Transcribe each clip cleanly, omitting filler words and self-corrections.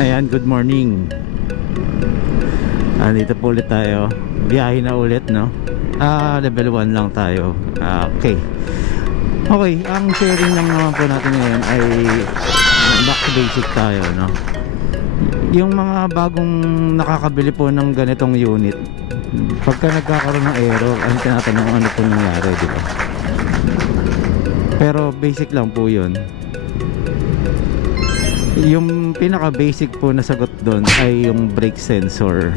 Ayan, good morning. Dito po ulit tayo. Biyahe na ulit, no? Level 1 lang tayo. Okay. Okay, ang sharing lang naman po natin ngayon ay back to basic tayo, no? Yung mga bagong nakakabili po ng ganitong unit, pagka nagkakaroon ng error, ang tinatanong ano po nangyari, di ba? Pero basic lang po yun. Yung pinaka basic po na sagot doon ay yung brake sensor.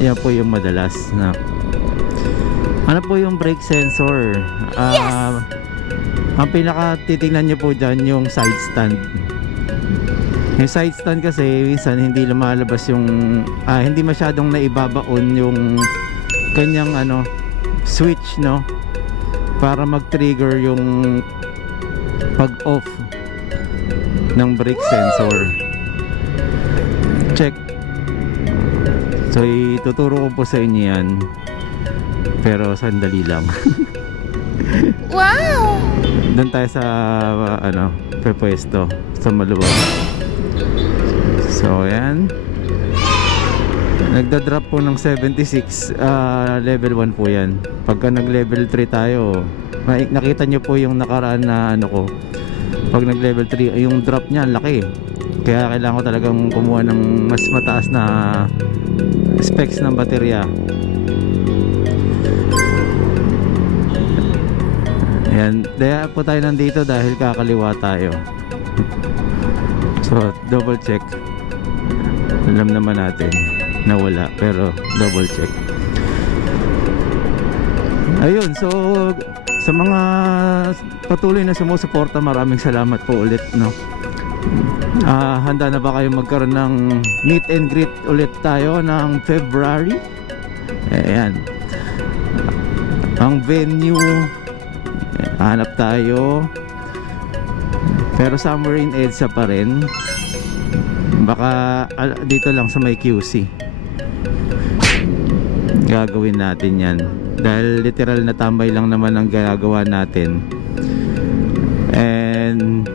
Yan po yung madalas na. Ano po yung brake sensor? Ang pinaka titingnan nyo po dyan yung side stand. Yung side stand kasi minsan hindi lumalabas yung hindi masyadong naibabaon yung kanyang switch, no, para mag-trigger yung pag-off ng brake sensor. Check. So ituturo ko po sa inyo yan, pero sandali lang. Wow! Doon tayo sa pwesto sa maluwag. So yan, nagda-drop po ng 76. Level 1 po yan. Pagka nag level 3 tayo, nakita nyo po yung nakaraan na ko. Pag nag level 3 yung drop nya laki, kaya kailangan ko talagang kumuha ng mas mataas na specs ng baterya. Ayan, kaya po tayo nandito dahil kakaliwa tayo. So double check. Alam naman natin na wala, pero double check. Ayun, so sa mga patuloy na sumusuporta, maraming salamat po ulit, no. Handa na ba kayo magkaroon ng meet and greet ulit tayo ng February? Ayan, ang venue, hanap tayo, pero somewhere in EDSA pa rin. Baka dito lang sa may QC gagawin natin yan, dahil literal na tambay lang naman ang gagawa natin, and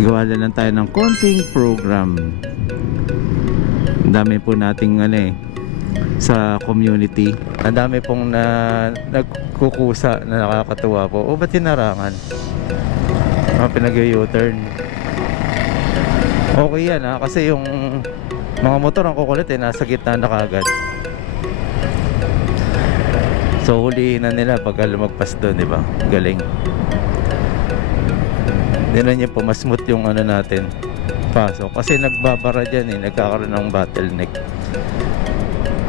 gawa lang tayo ng konting program. Ang dami po nating sa community, ang dami pong nagkukusa na nakakatuwa po. O ba't tinarangan? Pinag-u-turn. Okay yan kasi yung mga motor ang kukulit nasa gitna na kagad. So hulihin na nila pagka lumagpas doon, di ba? Galing. Dinan niyo po, mas smooth yung natin pasok, kasi nagbabara dyan nagkakaroon ng bottleneck.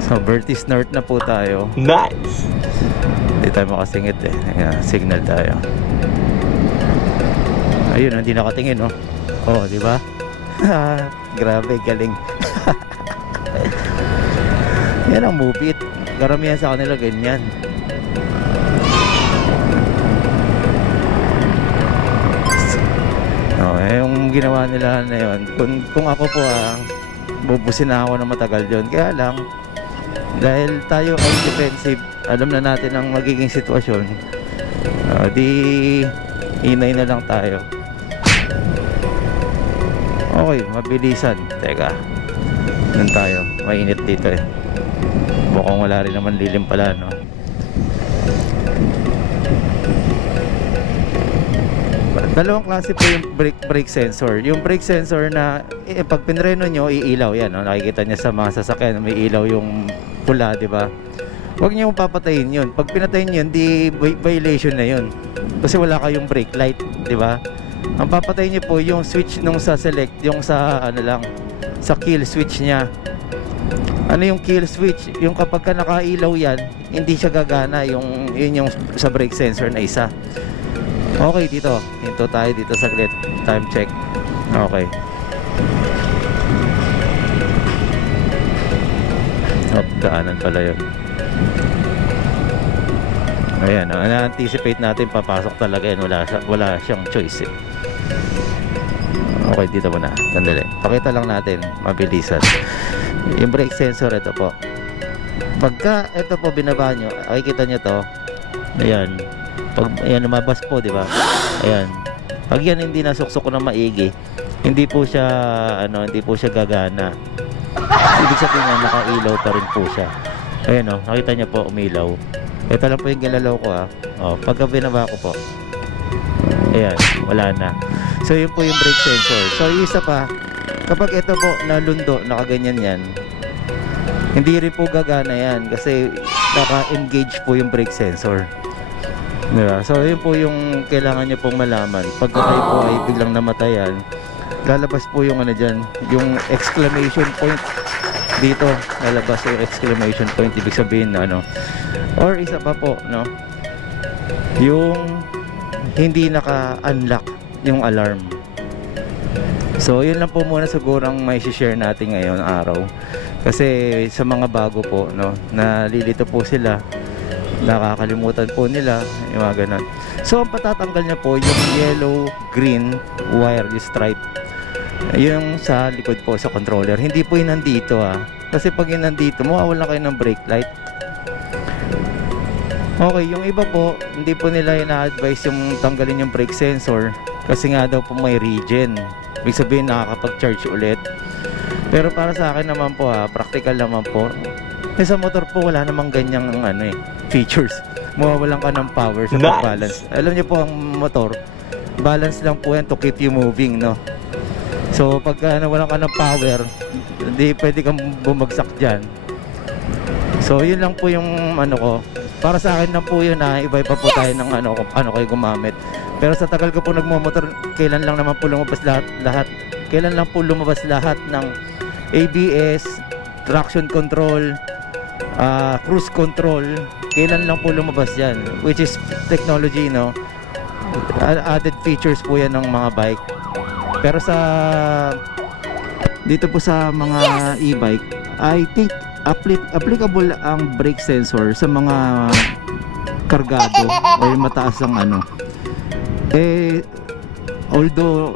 So Vertis North na po tayo. Nice! Hindi tayo makasingit signal tayo. Ayun, hindi nakatingin, oh. Oh, di ba? Grabe, galing. Yan ang mupit. Karamihan sa kanila ganyan. Yung ginawa nila na yun, kung ako po bubusin na ako ng matagal yun. Kaya lang, dahil tayo ay defensive, alam na natin ang magiging sitwasyon, di inay na lang tayo. Okay, mabilisan. Teka, nun tayo, mainit dito mukhang wala rin naman lilim pala, no? Dalawang klase po yung brake sensor. Yung brake sensor na pag pinreno nyo, iilaw yan, no? Nakikita nyo sa mga sasakyan, may ilaw yung pula, di ba? Huwag nyo papatayin yun. Pag pinatayin yun, di violation na yun, kasi wala kayong brake light, di ba? Ang papatayin nyo po yung switch nung sa select, yung sa sa kill switch nya. Ano yung kill switch? Yung kapag ka nakailaw yan, hindi siya gagana, yun yung sa brake sensor na isa. Okay, dito hinto tayo dito saglit, time check. Okay, daanan pala yun. Ayan, na-anticipate natin papasok talaga yan, wala siyang choice Okay, dito muna, sandali, pakita lang natin mabilisan yung brake sensor. Ito po, pagka ito po binaba nyo, makikita nyo to. Ayan, pag ayan lumabas po, di ba? Ayan, pag yan hindi nasuksok na maigi, hindi po siya hindi po siya gagana. Ibig sabihin na nakailaw pa rin po siya. Ayun nakita niyo po umilaw. Ito lang po yung ginalaw ko pagka binaba ko po, ayan, wala na. So yun po yung brake sensor. So yung isa pa, kapag ito po nalundo, nakaganyan yan, hindi rin po gagana yan kasi naka-engage po yung brake sensor, diba? So yun po yung kailangan nyo pong malaman. Pagka kayo po ay biglang namatayan, lalabas po yung dyan, yung exclamation point dito, lalabas yung exclamation point. Ibig sabihin na or isa pa po yung hindi naka-unlock yung alarm. So yun lang po muna siguro ang may share natin ngayon araw, kasi sa mga bago po nalilito po sila, nakakalimutan po nila yung mga ganun. So ang patatanggal niya po yung yellow green wire, yung stripe, yung sa likod po sa controller. Hindi po yun nandito kasi pag yun nandito, mawawalan kayo ng brake light. Okay, yung iba po, hindi po nila ina-advise yung tanggalin yung brake sensor kasi nga daw po may regen. Ibig sabihin nakakapag-charge ulit. Pero para sa akin naman po practical naman po. Sa motor po wala namang ganyang features. Mawawalan ka ng power sa pag-balance. Alam niyo po ang motor, balance lang po yan to keep you moving, So pagka nawalan ka ng power, hindi pwede kang bumagsak dyan. So yun lang po yung ko. Para sa akin lang po yun iba pa po tayo ng kayo gumamit. Pero sa tagal ko po nagmomotor, kailan lang naman po lumabas lahat. Kailan lang po lumabas lahat ng ABS, traction control, cruise control. Kailan lang po lumabas yan, which is technology, added features po yan ng mga bike. Pero sa dito po sa mga e-bike, I think applicable ang brake sensor sa mga kargado o yung mataas ang although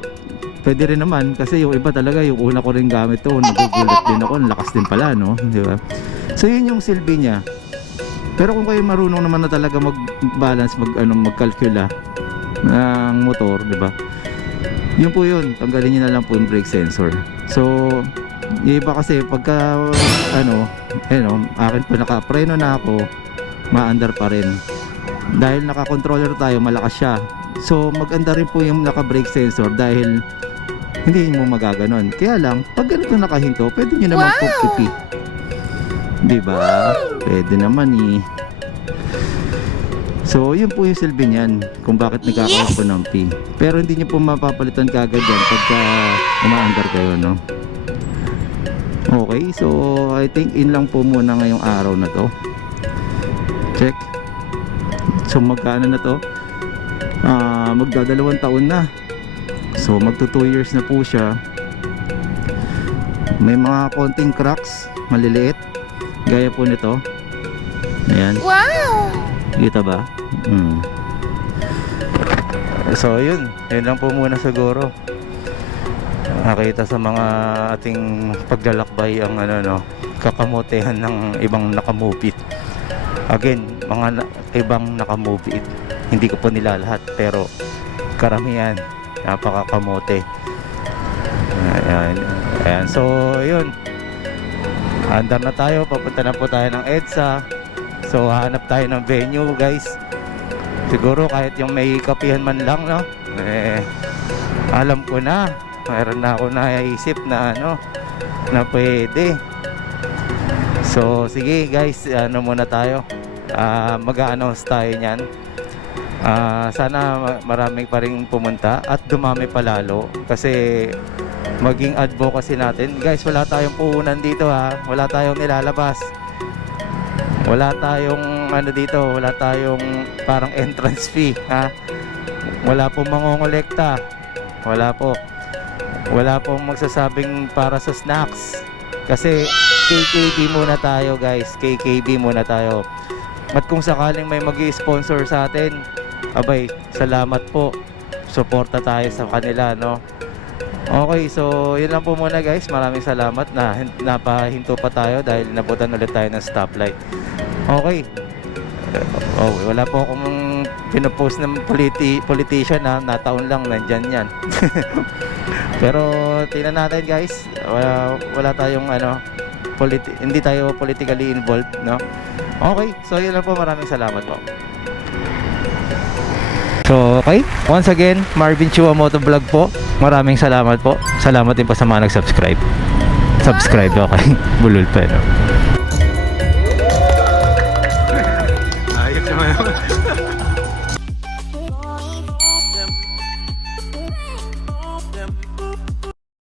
pwede rin naman, kasi yung iba talaga, yung una ko rin gamit to, nagugulat din ako, lakas din pala, di ba? So yun yung silbi niya. Pero kung kayo marunong naman na talaga mag-balance, magkalkula ng motor, di ba? Yun po yun, tanggalin niyo na lang po yung brake sensor. So yung iba kasi pagka akin po nakapreno na ako, maandar pa rin dahil naka-controller tayo, malakas siya. So maganda rin po yung naka-brake sensor dahil hindi mo magaganon. Kaya lang pag ganito nakahinto, pwede nyo naman po pipi, diba? Pwede naman So yun po yung silbi niyan kung bakit nagkakaroon po ng P. Pero hindi nyo po mapapalitan kagad yan pagka umaandar kayo, Okay, so I think in lang po muna ngayong araw na to. Check. So magkano na to? Magdadalawang taon na. So magto 2 years na po siya. May mga konting cracks, maliliit, gaya po nito. Ayan. Wow! Kita ba? So yun lang po muna siguro. Nakita sa mga ating paglalakbay ang kakamotehan ng ibang nakamupit. Again, mga ibang nakamupit, hindi ko po nila lahat, pero karamihan napakakamote. Ayan. So yun, andar na tayo, papunta na po tayo ng EDSA. So hahanap tayo ng venue, guys. Siguro kahit yung may kapihan man lang, alam ko na, mayroon na ako naisip na na pwede. So sige guys, muna tayo, mag-a-announce tayo niyan. Sana maraming pa rin pumunta at dumami pa lalo, kasi maging advocacy natin, guys. Wala tayong puhunan dito, wala tayong nilalabas, wala tayong dito, wala tayong parang entrance fee, wala pong mangongolekta, wala pong magsasabing para sa snacks, kasi KKB muna tayo, guys. KKB muna tayo. At kung sakaling may mag-i-sponsor sa atin, abay, salamat po, suporta tayo sa kanila, Okay, so yun lang po muna, guys. Maraming salamat na napahinto pa tayo dahil nabutan ulit tayo ng stoplight. Okay. Wala po akong pinopost ng politician, nataon lang, nandyan yan. Pero tingnan natin guys, wala tayong ano, hindi tayo politically involved, no? Okay, so yun lang po, maraming salamat po. So okay, once again, Marvin Chua Motovlog po. Maraming salamat po. Salamat din po sa mga nag-subscribe. Subscribe, okay. Bulol pa, no? Ayos naman.